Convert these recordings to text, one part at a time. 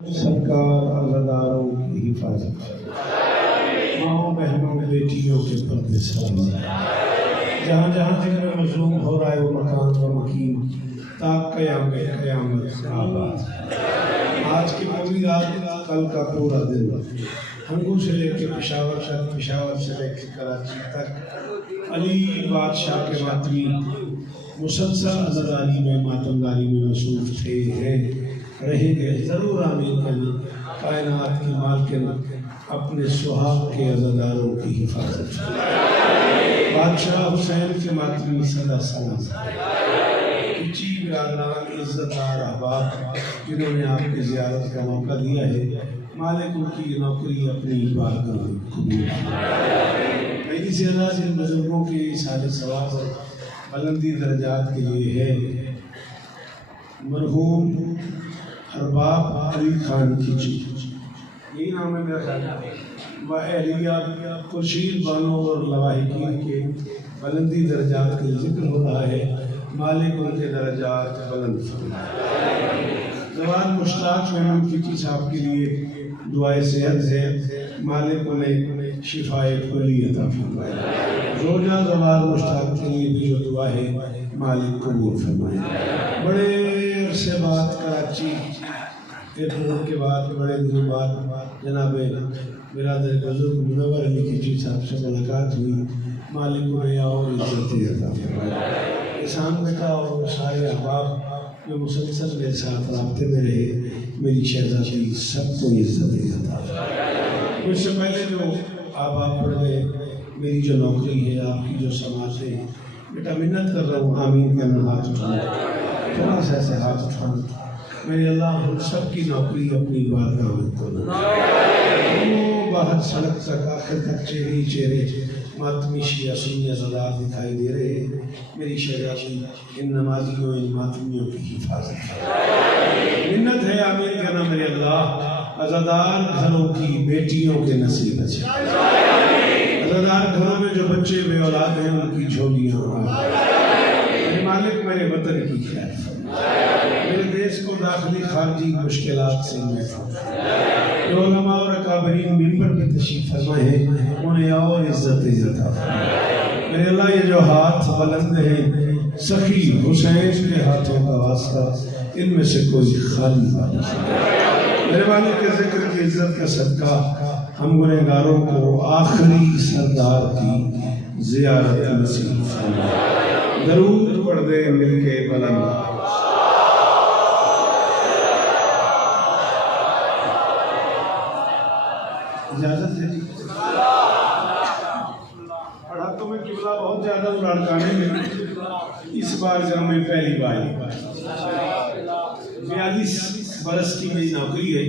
सरकार अज़ादारों की हिफाजत, माओ बहनों बेटियों के पर्दे सलामत, जहाँ जहाँ जिक्र मज़लूम हो रहा है वो मकान व मकीन ताक क़यामत आबाद। आज की पूरी रात, कल का पूरा दिन, हंगू से लेकर पेशावर तक, पेशावर से लेकर कराची तक अली बादशाह के मातमी मुसलसल अज़ादारी में, मातमदारी में मसरूफ़ थे, हैं, रहेंगे। ज़रूर आमीन कहना। कायनात की मालकिन अपने सुहाग के अज़ादारों की हिफाजत, बादशाह हुसैन के मातमी सदा सलाम, किची बिरादरान इज़्ज़तदार अहबाब जिन्होंने आपकी ज़ियारत का मौका दिया है, मालिक उनकी नौकरी अपनी बारगाह में कबूल फरमाए। मेरी ज़ियारत जिन बुजुर्गों के सारे सवाब और बुलंदी दर्जात के लिए है। मरहूम अरबाब अली खान खिची, यही नाम है मेरा ख्याल, व एहलिया खुर्शीद बानो और लवाहिकीन के बुलंदी दर्जात का जिक्र हो रहा है। मालिक उनके दर्जात बुलंद फरमाए। जवान मुश्ताक मेहमान खिची साहब के लिए दुआए सेहत है, मालिक उन्हें शिफाए कुली अता फरमाए। रोजा जवान मुश्ताक के लिए भी जो दुआ है, मालिक कबूल फरमाए। बड़े अरसे बाद कराची एयरपोर्ट के बाद, बड़े दिनों बाद जनाब बिरादर बुजुर्ग मुनव्वर अली खिची साहब से मुलाकात हुई। मालिक उन्हें और इज्जत अता फरमाए। किसान बेटा और सारे अहबाब जो मुसलसल मेरे साथ राब्ते में रहे, मेरी शहजादी सबको इज्जत अता फरमाए। मुझसे पहले जो आप पढ़ गए, मेरी जो नौकरी है, आपकी जो समाज है, बेटा मिन्नत कर रहा हूँ, आमीन कहना, हाथ उठाना, थोड़ा सा ऐसे हाथ उठाना। मेरे अल्लाह हम सब की नौकरी अपनी बारगाह में खोलो। बाहर सड़क तक आखिर तक चेहरे ही चेहरे मातमी शिया सुन्नी अज़ादार दिखाई दे रहे हैं। मेरी शहजादी इन नमाजियों, इन मातमियों की हिफाजत, मिन्नत है आमीन कहना। मेरे अल्लाह अज़ादार घरों की बेटियों के नसीब अच्छे, अज़ादार घरों में जो बच्चे बे औलाद हैं उनकी झोलियाँ, मेरे मालिक मेरे वतन की खैर, मेरे देश को दाखिली खारजी मुश्किलात से महफूज, जो उलमा और अकाबरीन मिंबर पे तशरीफ फरमा है, उन्हें और इज्जत अता फरमाए। मेरे अल्लाह ये जो हाथ बुलंद हैं, सखी हुसैन के हाथों का वास्ता, इनमें से कोई खाली नहीं। मेरे मालिक के जिक्र की इज्जत का सदका हम गुनहगारों को आखिरी सरदार की ज़ियारत नसीब फरमाए। दरूद पढ़ दे मिलके बुलंद। इजाजत है जी। पढ़ा तो मैं किबला बहुत ज्यादा लड़काने में, इस बार जब मैं पहली बार 42 बरस की मेरी नौकरी है,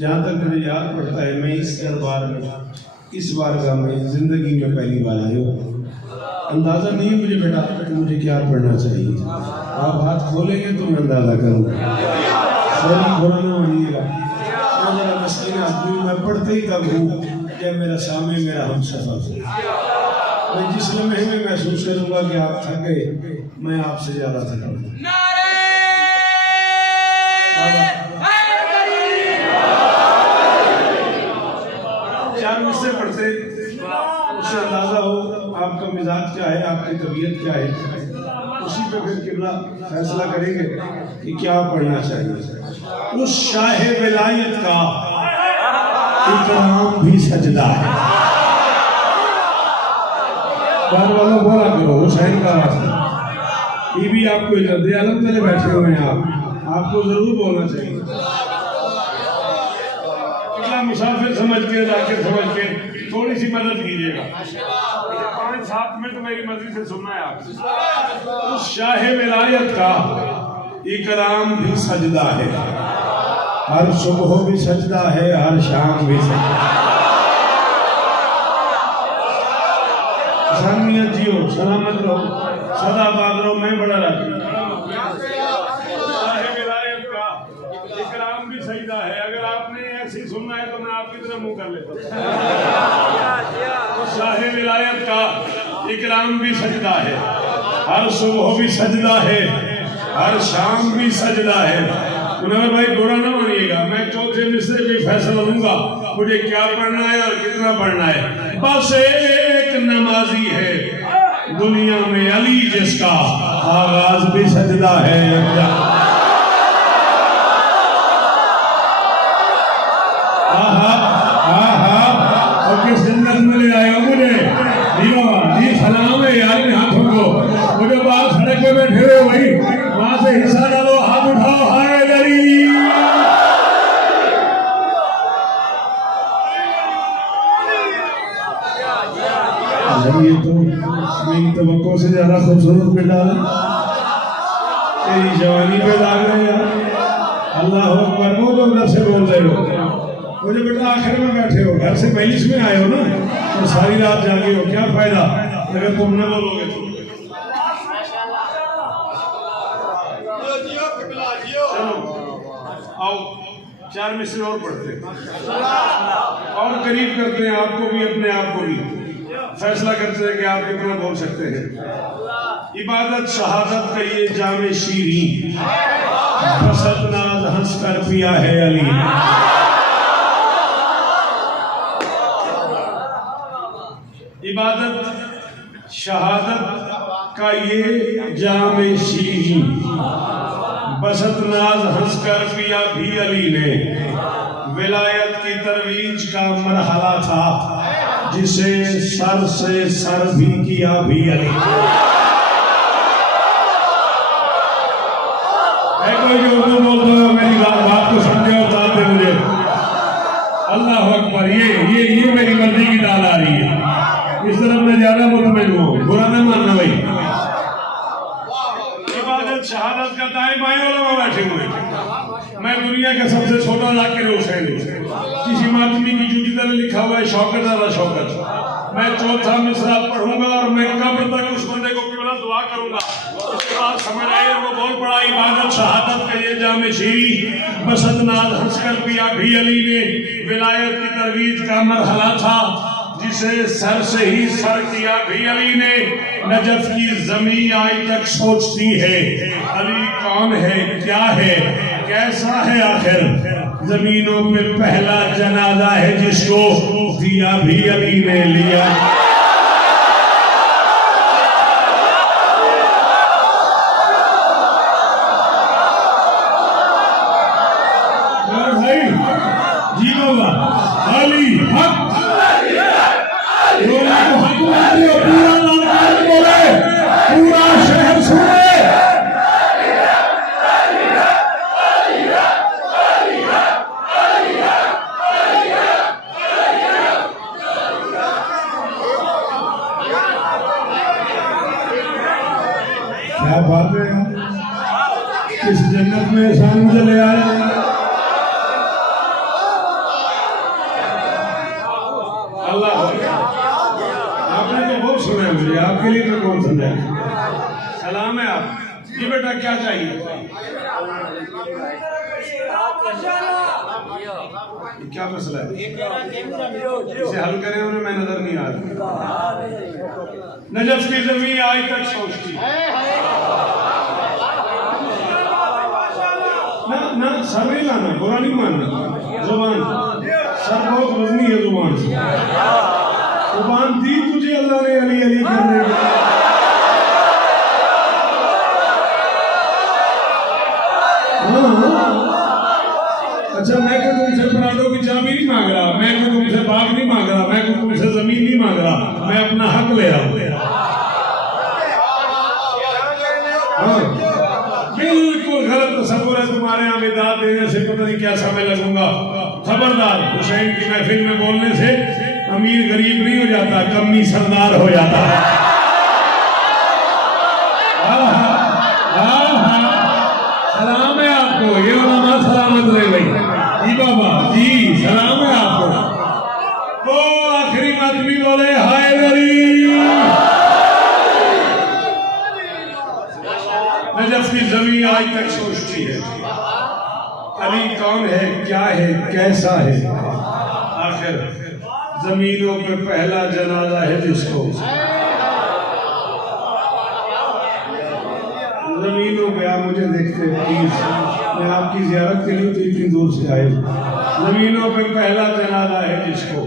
जहाँ तक मुझे याद पड़ता है, मैं इस दरबार में, इस बारगाह में जिंदगी में पहली बार आया हूँ। अंदाजा नहीं है मुझे बेटा कि मुझे क्या पढ़ना चाहिए। आप हाथ खोलेंगे तो मैं अंदाजा करूँगा, बुरा ना मानिएगा। मेरा मस्किन आदमी, मैं पढ़ते ही तब हूँ जब मेरा सामने मेरा हमसफर हो। मैं जिस लम्हे में महसूस करूँगा कि आप थक गए, मैं आपसे ज़्यादा थका हूँ। चार मिसरे पढ़ते उससे अंदाजा हो आपका मिजाज क्या है, आपकी तबीयत क्या है, उसी पे फिर किबला फैसला करेंगे कि क्या पढ़ना चाहिए। उस शाह विलायत का इकराम भी सजदा है। घर वालों बोला करो हुसैन का रास्ता, ये भी आपको इज्जत आलम मेरे बैठे हुए हैं, आपको जरूर बोलना चाहिए। इतना मुसाफिर समझ के, जाके समझ के थोड़ी सी मदद कीजिएगा। 5-7 मिनट मेरी मर्जी से सुनना है आप। उस शाह विलायत का इकराम भी सजदा है, हर सुबह भी सजदा है, हर शाम भी सजदा है। सामियत जियो, सलामत रहो, सदा आबाद रहो, मैं बड़ा रखूं। शाह विलायत का इकराम भी सजदा है। अगर आपने ऐसी सुनना है तो मैं आपकी तरह मुंह कर लेता हूँ। शाह विलायत का इकराम भी सजदा है, हर सुबह भी सजदा है, हर शाम भी सजदा है। उन्होंने भाई बुरा ना मानिएगा, मैं चौथे मिसरे पे फैसला लूंगा मुझे क्या पढ़ना है और कितना पढ़ना है। बस एक नमाजी है दुनिया में अली जिसका आगाज भी सजदा है। और किस जन्नत में ले आए हो मुझे जी सलाम है यार इन हाथों को। मुझे बाहर सड़क पे बैठे हुए भाई वहां से हिस्सा डालो, हाथ उठाओ, हाय दरी। ये तो मेरी तवक्को से ज्यादा खूबसूरत बेटा तेरी जवानी पे लाग रहे हैं। अल्लाह अकबर, वो तो अंदर से बोल रहे हो मुझे बेटा आखिर में बैठे हो, घर से मजलिस में आए हो ना तो सारी रात जागे हो, क्या फायदा अगर तुम न बोलोगे तो। चलो आओ 4 मिसरे और पढ़ते और करीब करते हैं आपको भी अपने आप को भी, फैसला करते हैं कि आप कितना बोल सकते हैं। इबादत शहादत का ये जामे शीरी बसत नाज हंस कर पिया है अली। इबादत शहादत का ये जामे शीरी बसत नाज हंस कर पिया भी अली ने। विलायत की तरवीज का मरहला था जिसे सर से सर भी किया भी अली। कोई जो उर्दू बोलता है मेरी बात को समझे और साथ दे मुझे। अल्लाह अकबर, ये मेरी मर्जी की डाल आ रही है, इस तरफ मैं ज्यादा मुतमईन हूँ, बुरा न मानना भाई। इबादत शहादत का दाएं बाएं उलमा बैठे हुए, मैं दुनिया का सबसे छोटा जाकिर हुसैन हूँ। किसी मातमी की जूती तरह लिखा हुआ है शौकत अला शौकत। मैं चौथा मिसरा पढ़ूंगा और मैं कब्र तक उस बंदे को केवल दुआ करूंगा। उसके बाद समझ आए वो बोल पड़ा इबादत शहादत का ये जामे शीरी बसत नाज हंस कर पिया भी अली ने। विलायत की तरवीज का मरहला था जिसे सर से ही सर किया भी अली ने। नजफ की जमीन आज तक सोचती है अली कौन है, क्या है, कैसा है। आखिर जमीनों पे पहला जनाजा है जिसको दिया भी अली ने लिया। भाई जी बाबा अली हक पूरा नाम बोले, पूरा शहर सुने। क्या बात है, किस जन्नत में एहसान मुझे ले आए। अल्लाह आपने तो बहुत सुना है, मुझे आपके लिए तो कौन सुना है। सलाम है आप जी बेटा, क्या चाहिए? क्या मसला है, इसे हल करें, उन्हें मैं नजर नहीं आ रहा। नजफ की जमीन आज तक सोचती ना सर नहीं लाना, बुरा नहीं मानना, जुबान सर बहुत वजनी है। जुबान दी तुझे अल्लाह ने अली अली करने की। अच्छा मैं तो तुमसे पराठों की चाबी नहीं मांग रहा, मैं तो तुमसे बाग नहीं मांग रहा, मैं तो तुमसे जमीन नहीं मांग रहा, मैं अपना हक ले रहा हूँ। बिल्कुल गलत तस्वुर है तुम्हारे यहाँ बिदात देने से, पता नहीं क्या समय लगूंगा। खबरदार, हुसैन की महफिल में बोलने से अमीर गरीब नहीं हो जाता, कमी सरदार हो जाता है। सलाम है आपको, ये उलमा सलामत रहे भाई जी बाबा जी, सलाम है आपको। तो आखिरी मातमी बोले हाय गरीब। नजफ की जमीन आज तक सोचती है अली कौन है, क्या है, कैसा है। आखिर जमीनों पे पहला जनाजा है जिसको जमीनों पे आप मुझे देखते प्लीज मैं आपकी जियारत के लिए तो इतनी दूर से आए। जमीनों पे पहला जनाजा है जिसको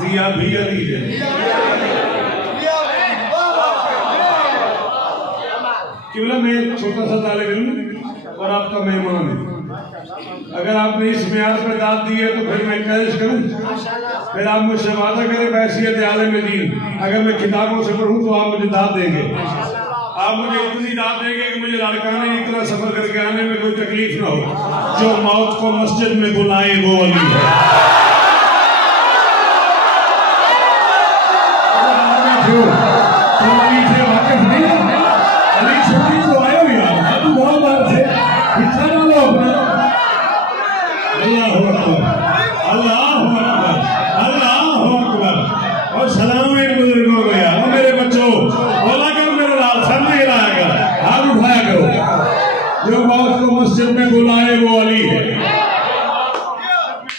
दिया भी अली है। केवल मैं छोटा सा तालिब इल्म और आपका मेहमान हूँ। अगर आपने इस म्यार पर दाद दी है तो फिर मैं कैश करूँ, फिर आप मुझसे वादा करें बैसियत आलिम दीन, अगर मैं किताबों से पढ़ूँ तो आप मुझे दाद देंगे। आप मुझे इतनी दाद देंगे कि मुझे लड़काने इतना सफर करके आने में कोई तकलीफ ना हो। जो मौत को मस्जिद में बुलाए वो अली है। तुम अली से वाकिफ नहीं हो? अली छुट्टी तो आए हो यार, अब बहुत बार से हिस्सा ना लो अपना। अल्लाह अकबर, अल्लाह अकबर, अल्लाह अकबर। और सलाम इन बुजुर्गों को यार, और मेरे बच्चों बोला करो मेरे लाल सर नहीं लाया कर, हाथ उठाया करो। जो मौत को मस्जिद में बुलाए वो अली है।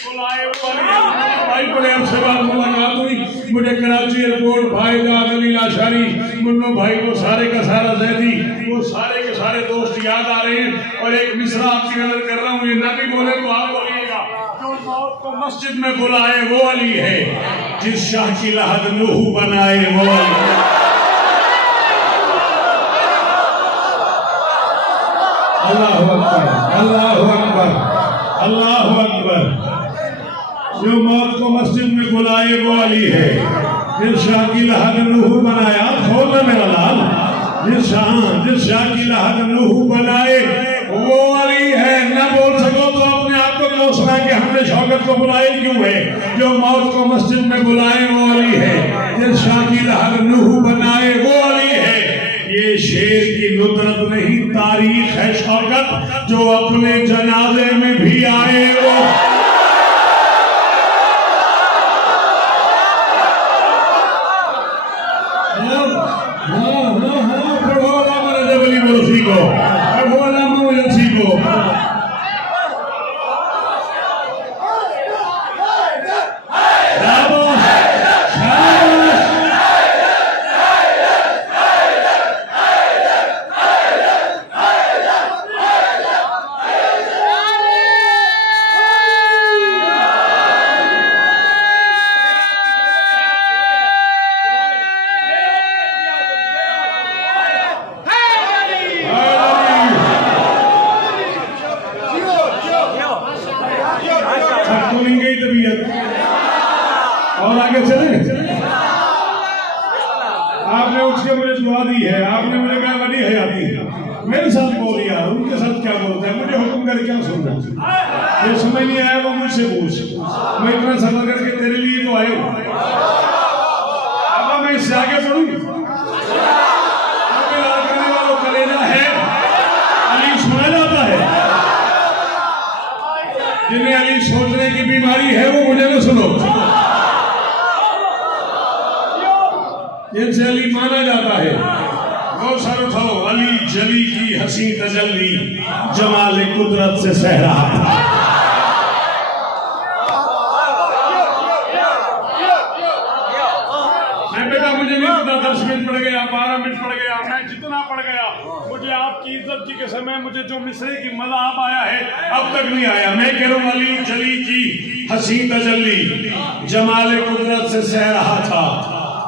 बुलाए वो अली है। भाई बड़े अरसे बाद मुलाकात हुई, मुझे कराची एयरपोर्ट भाई जान अली लाशारी, मुन्नो भाई को सारे का सारा जैदी, वो सारे के सारे दोस्त याद आ रहे हैं। और एक मिसरा आपकी नजर कर रहा हूँ, ये नबी बोले तो आप बोलिएगा। जो मौत को मस्जिद में बुलाए वो अली है, जिस शाह की लहद नूह बनाए वो अली है। अल्लाह अकबर, अल्लाह अकबर, अल्लाह अकबर। जो मौत को मस्जिद में बुलाए वो अली है, जिस शाह की लहद नूह बनाया। खोलना मेरा लाल, जिस शाह की लहद नूह बनाए वो अली है। न बोल सको तो अपने आप को कोसना कि हमने शौकत को बुलाए क्यों है। जो मौत को मस्जिद में बुलाए वो अली है, जिस शाह की लहद नूह बनाए वो अली है। ये शेर की नुदरत नहीं तारीख है शौकत, जो अपने जनाजे में भी आए वो। और आगे चले। आपने उसके मुझे दुआ दी है, आपने मुझे कहा बड़ी हयाती है। मेरे साथ बोल यार, उनके साथ क्या बोलता है, मुझे हुक्म कर क्या सुनना। जो समझ नहीं आया वो मुझसे पूछ, मैं इतना सफर करके तेरे लिए तो आया हूँ। अब मैं इससे आगे पढ़ूँ। आपके लड़काने वालों कलेजा है, अली सुना जाता है। जिन्हें अली सोचने की बीमारी है वो मुझे न सुनो। जिनसे अली माना जाता है वो सर उठाओ। अली जली की हसी तजल्ली, जमाल कुदरत से सह रहा था। मैं बेटा मुझे नहीं पता 10 मिनट पड़ गया, 12 मिनट पड़ गया, मैं जितना पड़ गया, मुझे आपकी इज्जत की कसम है, मुझे जो मिसरे की मजा अब आया है अब तक नहीं आया। मैं कह रहा हूँ अली जली की हसी तजल्ली, जमाल कुदरत से सह रहा था।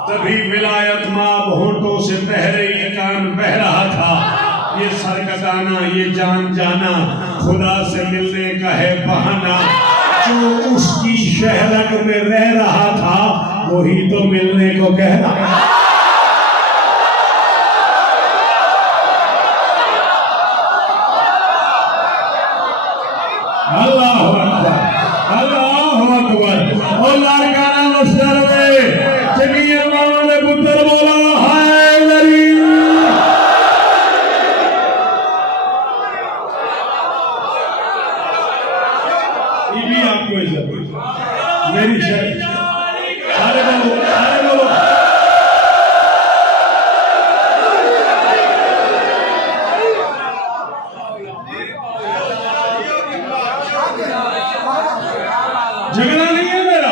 तभी विलायत माब होठों से बह रही, कान बह रहा था। ये सर कटाना, ये जान जाना खुदा से मिलने का है बहाना। जो उसकी शहरक में रह रहा था वही तो मिलने को कह रहा। अल्लाह अकबर, अल्लाह अकबर। और लाड़काना मस्जिद में जमीर मामा ने पुत्र बोला हाय लरी। ये भी आपको इज्जत मेरी शर्त। सारे बोलो, सारे बोलो। झगड़ा नहीं है मेरा,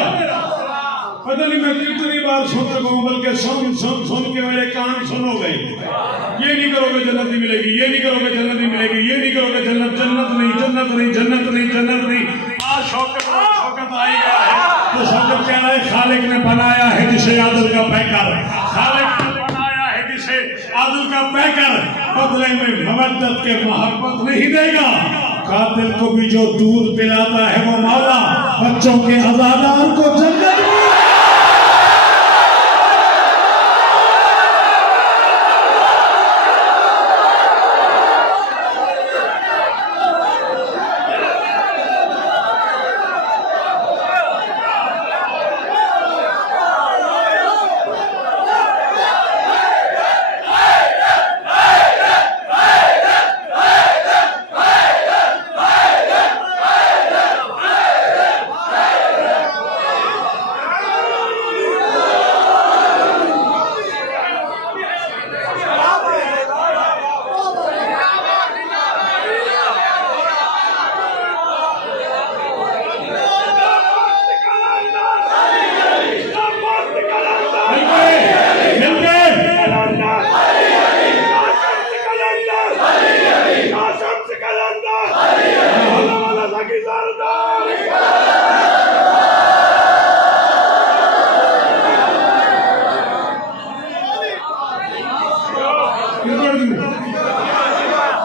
पता नहीं मैं कितनी बार बार सुन सकूं, बल्कि सुन सुन सुन के मेरे कान सुन हो गए। ये नहीं करोगे जन्नत नहीं मिलेगी, ये नहीं करोगे जन्नत नहीं मिलेगी, ये नहीं करोगे जन्नत जन्नत नहीं जन्नत नहीं जन्नत नहीं जन्नत नहीं। आज शौकत आ ही गया है तो शौकत कह रहा है खालिक ने बनाया है जिसे आदिल का पैकर, खालिक ने बनाया है जिसे आदिल का पैकर, बदले में मवद्दत के मोहब्बत नहीं देगा। कातिल को भी जो दूध पिलाता है वो मौला, बच्चों के आजादार को जन्नत में।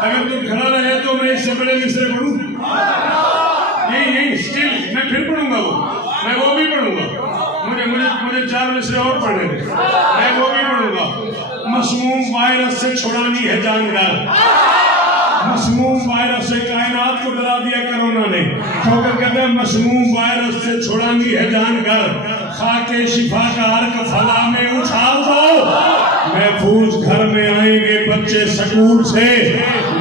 अगर तुम खड़ा रहे तो मैं इससे बड़े मिसरे पढ़ूं? यही स्टिल मैं फिर पढ़ूंगा, मैं वो भी पढ़ूंगा। मुझे मुझे मुझे 4 मिसरे और पढ़ने थे, मैं वो भी पढ़ूंगा। मसमूम वायरस से छुड़ानी है जानकार, मसमूम वायरस से कायनात को डरा दिया कोरोना ने। ठोकर कहते हैं मसमूम वायरस से छुड़ानी है जानकार, खाके शिफा का अर्क फला में उछाल दो। महफूज घर में आएंगे बच्चे स्कूल से,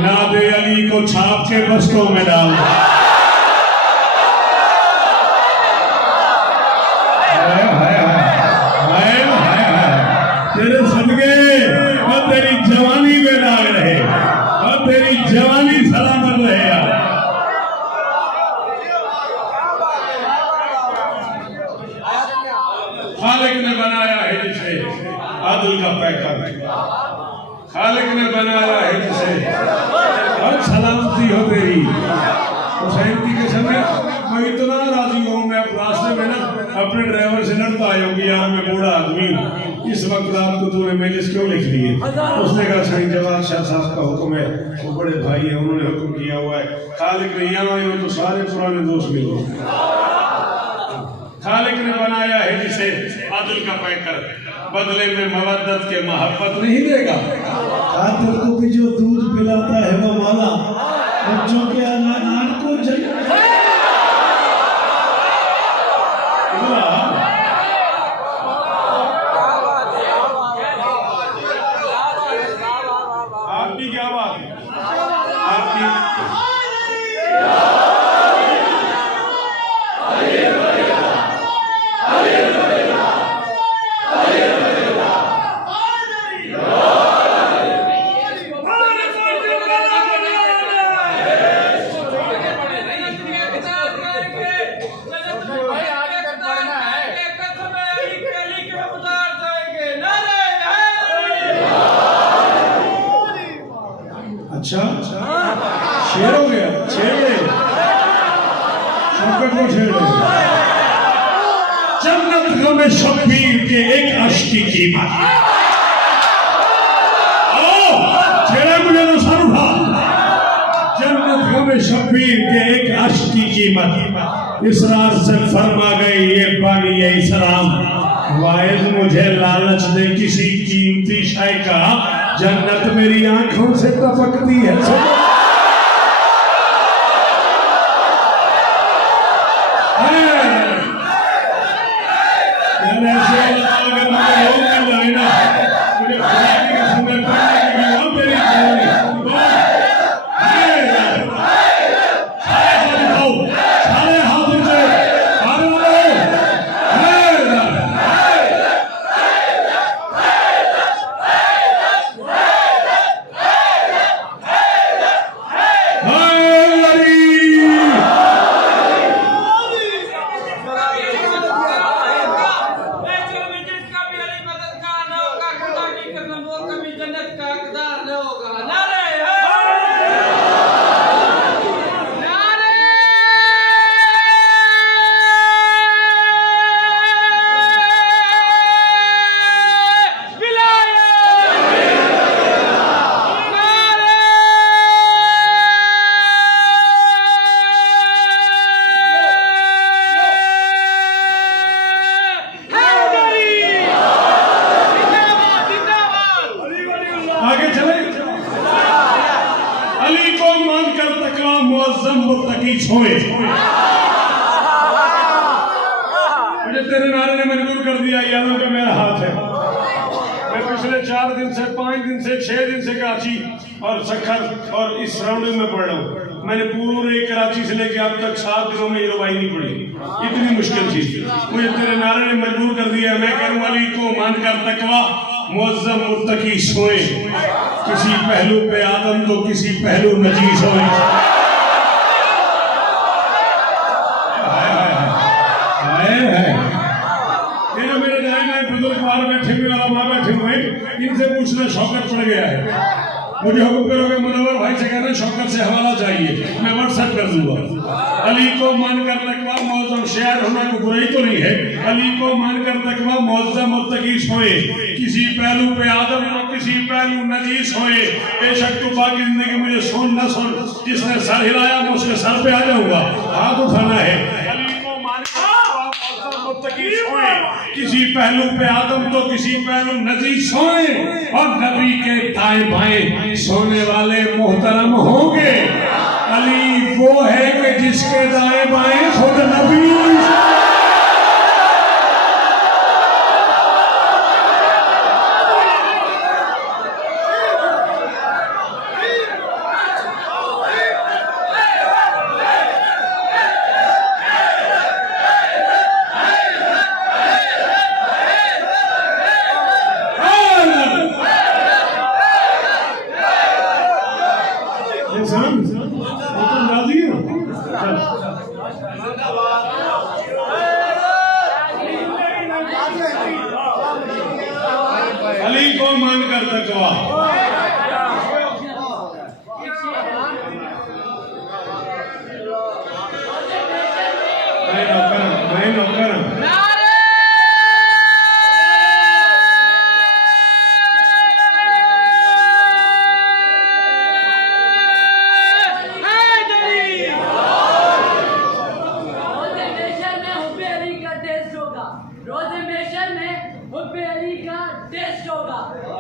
नादे अली को छाप के बस्तों में डाल दो। तेरे सदके और तेरी जवानी बेदाग रहे और तेरी जवानी सलामत रहे यार। खालिक ने बनाया है जिसे आदिल का पैकर, खालिक ने बनाया है जिसे और सलामती हो तेरी। हुसैन की कसम है मैं इतना राजी हूँ, मैं रास्ते में ना अपने ड्राइवर से लड़ता आया हूँ कि यार मैं बूढ़ा आदमी हूँ, इस वक्त रात को तूने मेजलिस क्यों लिख ली है? उसने कहा सही जवाब शाह साहब का हुक्म है, वो बड़े भाई है उन्होंने हुक्म किया हुआ है। खालिक ने यहाँ आए तो सारे पुराने दोस्त मिल गए। खालिक ने बनाया है जिसे आदिल का पैकर, बदले में मवद्दत के मोहब्बत नहीं देगा। कातिल को भी जो दूध पिलाता है वो मौला, बच्चों के आजादार को जन्नत। आपकी क्या बात है? आपकी अच्छा शेर हो गया, छेड़ शौकत को छेड़। जन्नत में शबीर के एक अश्क की कीमत, छेड़ा मुझे तो सर उठा। जन्नत में शबीर के एक अश्क की कीमत, इसरार से फरमा गई ये पानी ये इस्लाम। वाइज मुझे लालच दे किसी कीमती शय का, जन्नत मेरी आंखों से टपकती है। सोए। मुझे तेरे नारे ने मजबूर कर दिया, यादों का मेरा हाथ है। मैं पिछले 4 दिन से 5 दिन से 6 दिन से कराची और सक्खर और इस सराउंडिंग में पढ़ रहा हूँ। मैंने पूरे कराची से लेकर अब तक 7 दिनों में ये रुबाई नहीं पड़ी, इतनी मुश्किल थी। मुझे तेरे नारे ने मजबूर कर दिया। मैं कहूँ अली को मानकर तकवा मुअज्जम मुत्तकी सोए, किसी पहलू पे आदम तो किसी पहलू नजी सोए। ये जो मेरे दाएं बुजुर्ग बाहर बैठे हुए और माँ बैठे हुए, इनसे पूछना शौकत पड़ गया है। मुझे हुक्म करोगे मुनव्वर भाई से कहना शौकत से हवाला चाहिए, मैं व्हाट्सएप कर दूंगा। अली को मानकर तकवा मौजम शेर होना को बुराई तो नहीं है। अली को मानकर तकवा मौजम मुत्तकी सोए, किसी पहलू पे आदम तो किसी पहलू नजी सोए। बेशक तू बाकी जिंदगी मुझे सुन न सुन, जिसने सर हिलाया मैं उसके सर पे आ जाऊंगा, हाथ उठाना है। अली को मानकर मुत्तकी सोए, किसी पहलू पे आदम तो किसी पहलू नजी सोए। और नबी के दाएं बाएं सोने वाले मोहतरम होंगे। अली वो है कि जिसके दाएं बाएं खुद नबी। अली को मानकर तकवा मैं नौकर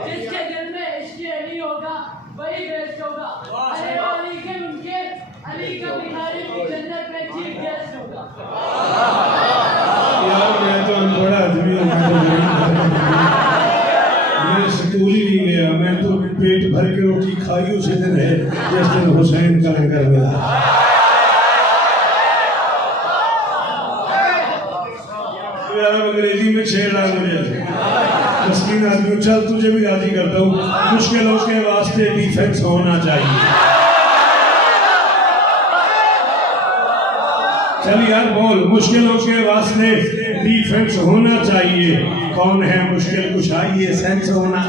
जिसके दिल में इश्क़ अली होगा वही बेस्ट होगा। अरे अली के उनके अली का भिखारी भी जन्नत में चीफ गेस्ट होगा। यार मैं तो अनपढ़ आदमी हूँ, मैं स्कूल ही नहीं गया। मैं तो पेट भर के रोटी खाई उसी दिन है जिस दिन हुसैन का लंगर मिला। अंग्रेजी में छेड़ रहा मुझे, मस्कीन आदमी। चल तुझे भी राजी करता हूँ, मुश्किलों के वास्ते डिफेंस होना चाहिए। चल यार बोल, मुश्किलों के वास्ते डिफेंस होना चाहिए। कौन है मुश्किल कुशा, ये सेंस होना।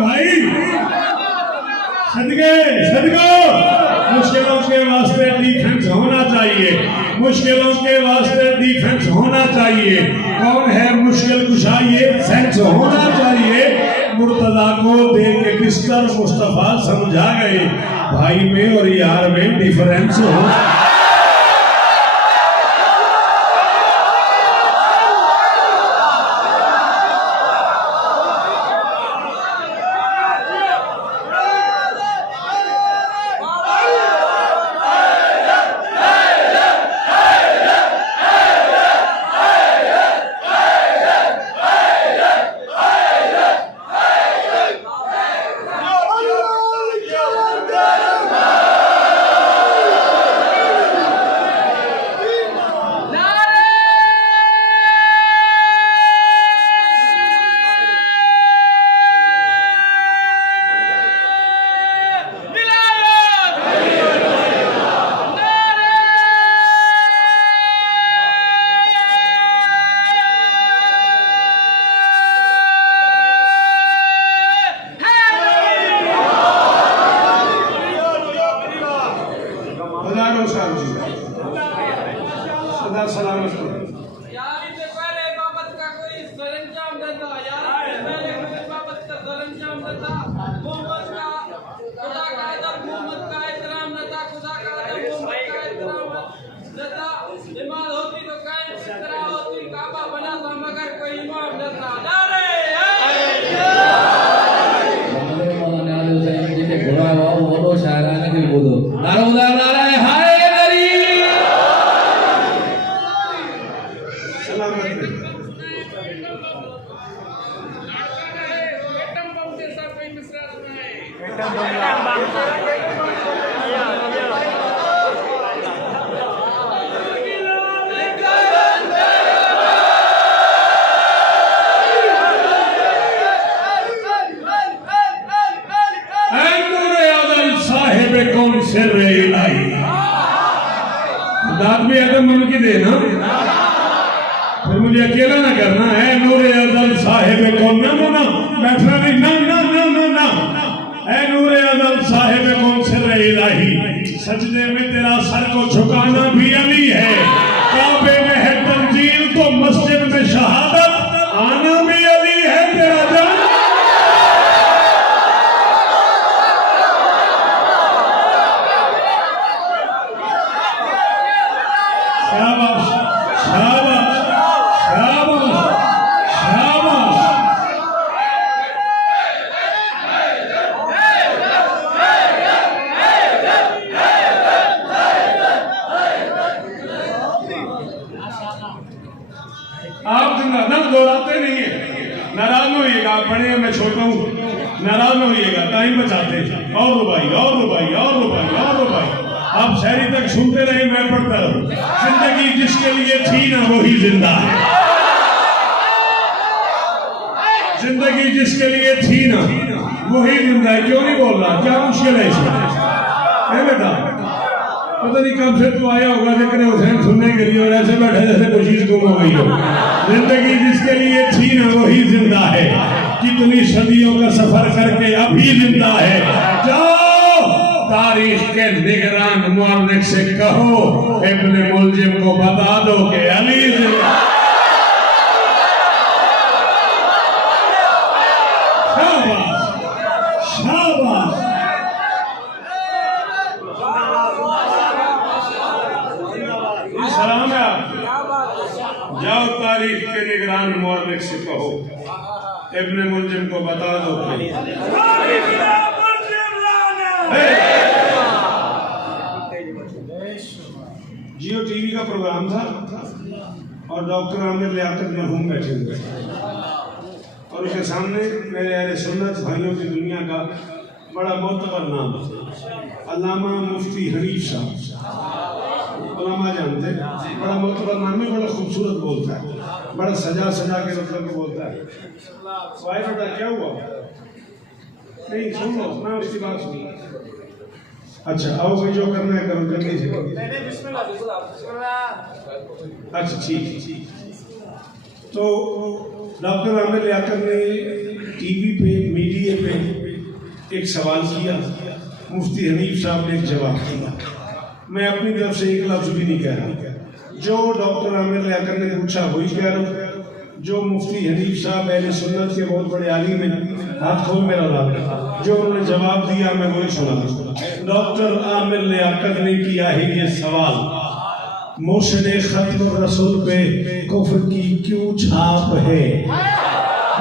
भाई सदके सदको, मुश्किलों के वास्ते डिफेंस होना चाहिए, मुश्किलों के वास्ते डिफेंस होना चाहिए। कौन है मुश्किल कुशा, ये सेंस होना चाहिए। मुर्तजा को दे के बिस्तर मुस्तफा समझा गए, भाई में और यार में डिफरेंस हो। बाबू बोलो शायराने दिल बोलो नारा नारा हाय दरी सलामत रहे। कौन से इलाही दाद भी आदम मन की दे ना फिर मुझे अकेला ना करना है नूरे अदल साहिब कौन ना ना बैठना नहीं ना ना ना ना ना है नूरे अदल साहिब कौन से इलाही सजदे में तेरा सर को झुकाना भी अली है काबे में है तंजील तो मस्जिद में शहादत आना भी अली है तेरा जान आप दोहराते नहीं है नाराज न होइएगा आप बड़े मैं छोटा हूँ नाराज न होइएगा टाइम बचाते और रुबाई और रुबाई और रुबाई और रुबाई आप शहरी तक सुनते रहे मैं पढ़ता रहूं जिंदगी जिसके लिए थी ना वही जिंदा है जिंदगी जिसके लिए थी ना वही जिंदा है क्यों नहीं बोल रहा क्या मुश्किल है इसमें बेटा पता नहीं कब से तू आया होगा लेकिन हुसैन सुनने के लिए और ऐसे बैठे जैसे कोई चीज गुम हो गई हो जिंदगी जिसके लिए थी ना वही जिंदा है कितनी सदियों का सफर करके अभी जिंदा है जाओ तारीख के निगरान मुअर्रिख से कहो इब्ने मुलजिम को बता दो कि अली जिंदा शाबाश शाबाश सलाम है जाओ तारीख के निगरान मुअर्रिख से कहो इब्ने मुलजिम को बता दो जियो टीवी का प्रोग्राम था और डॉक्टर आमिर लियाकत मरहूम बैठे हुए और उसके सामने मेरे अहले सुन्नत भाइयों की दुनिया का बड़ा मोतबर नाम अल्लामा मुफ्ती हनीफ साहब उलमा जानते बड़ा मोतबर नाम है बड़ा खूबसूरत बोलता है बड़ा सजा सजा के मतलब बोलता है भाई बेटा क्या हुआ नहीं सुन लो ना उसकी बात सुन अच्छा आओ भाई जो करना है करो जल्दी से अच्छा ठीक तो डॉक्टर आमिर लियाकत ने टीवी पे मीडिया पे एक सवाल किया मुफ्ती हनीफ साहब ने एक जवाब दिया मैं अपनी तरफ से एक लफ्ज भी नहीं कह रहा जो डॉक्टर आमिर लियाकत ने पूछा वही कह रहा हूँ जो मुफ्ती हनीफ साहब अहले सुन्नत के बहुत बड़े आलिम हैं हाथ खोल मेरा लाल जो उन्होंने जवाब दिया मैं वही सुना डॉक्टर आमिर लियाकत ने किया है ये सवाल मोशने खत्म रसूल पे कुफ्र की क्यों छाप है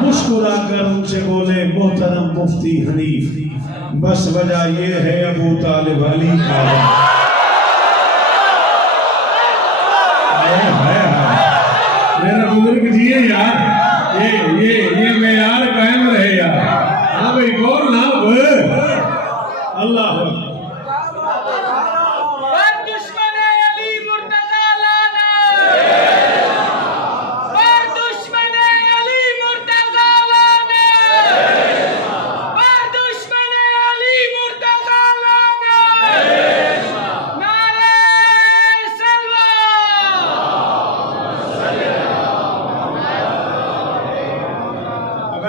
मुस्कुरा कर उनसे बोले मोहतरम मुफ्ती हनीफ बस वजह ये है अबू तालिब अली का मेरा बुजुर्ग जिए यार ये मेयार कायम रहे यार हाँ भाई कौन ना अल्लाह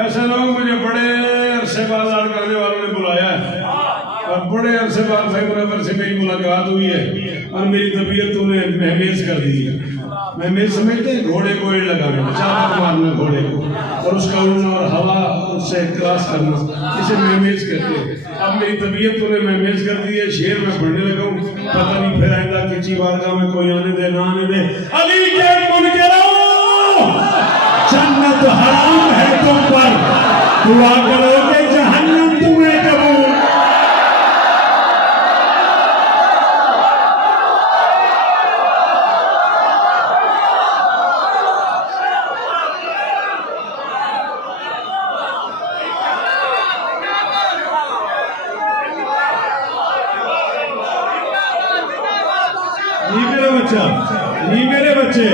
ऐसे लोग मुझे बड़े अरसे बाद लड़काने वालों ने बुलाया है और बड़े अरसे बाद भाई मुनव्वर से मेरी मुलाकात हुई है और मेरी तबीयत उन्हें महमेज कर दी है महमेज समझते हैं घोड़े को एड़ लगाना चाबुक मारना घोड़े को और उसका उड़ना और हवा उससे क्रॉस करना इसे महमेज कहते हैं अब मेरी तबीयत उन्हें महमेज कर दी है शेर में पढ़ने लगा हूँ पता नहीं फिर आएगा किसी बारगाह में कोई आने दे ना आने दे अली के मुनकरों जन्नत हराम है तुम पर दुआ करो कि जहन्नम तुम्हें कबूल बच्चा, ये मेरे बच्चे।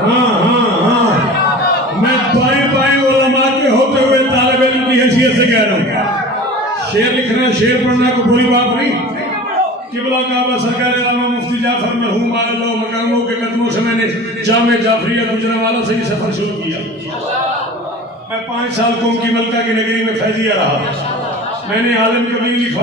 हाँ हाँ हाँ, मैं बाएं उलमा के होते हुए तालिब इल्म की हैसियत से कह रहा हूँ, शेर लिखना शेर पढ़ना कोई बुरी बात नहीं। किबला काबा सरकार इलामा मुफ्ती जाफर मरहूम अल्लाह मकामों के कदमों से मैंने जामे जाफरिया गुजरांवाला से ही सफर शुरू किया। मैं 5 साल कौम की मलका की नगरी में फैजिया रहा। मैंने आलम कबीर लिखवाया।